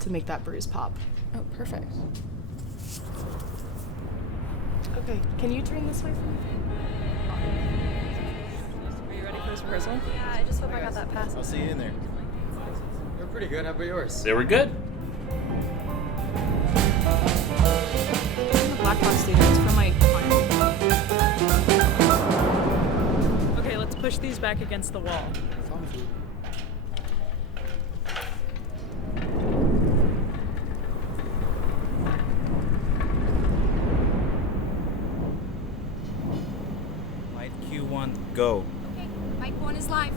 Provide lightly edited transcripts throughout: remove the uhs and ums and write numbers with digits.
to make that bruise pop. Oh, perfect. Okay, can you turn this way for me? Are you ready for this rehearsal? Yeah, I just hope I got that pass. I'll see you in there. We're pretty good. How about yours? They were good. I'm the black box students for my client. Okay, let's push these back against the wall. Mic Q1, go. Okay, mic 1 is live.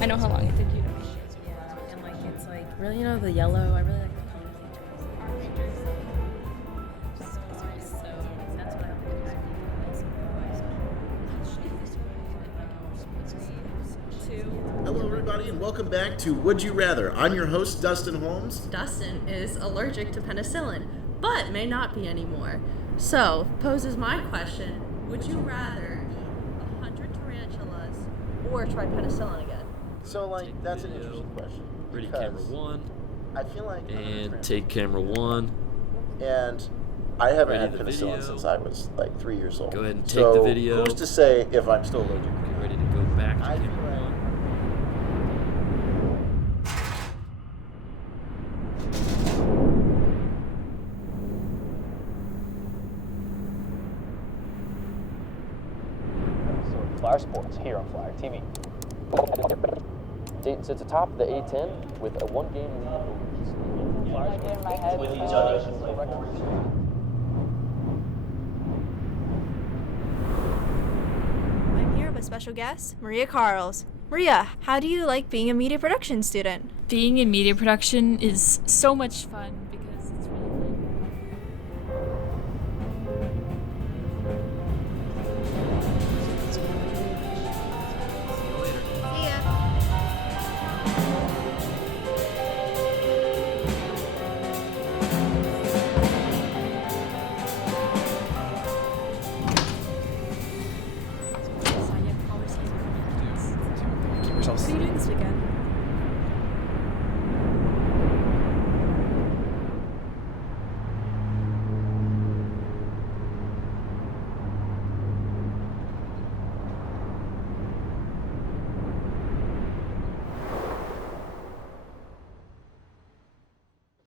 I know how long it took you to make it. Yeah, and like it's like really, you know, the yellow. I really like the color features. So that's what I think. Hello, everybody, and welcome back to Would You Rather. I'm your host, Dustin Holmes. Dustin is allergic to penicillin, but may not be anymore. So poses my question: would you rather eat 100 tarantulas or try penicillin again? So, that's an interesting question. Ready, because camera one. I feel like And take camera one. And I haven't Ready had the penicillin video. since I was 3 years old. Go ahead and take so the video. Who's to say if I'm still allergic? Get ready to go back to I feel camera like- one. Flyer Sports here on Flyer TV. Dayton sits atop the A10 with a one-game lead over East. Flyers with each other. I'm here with special guest, Maria Carls. Maria, how do you like being a media production student? Being in media production is so much fun because it's really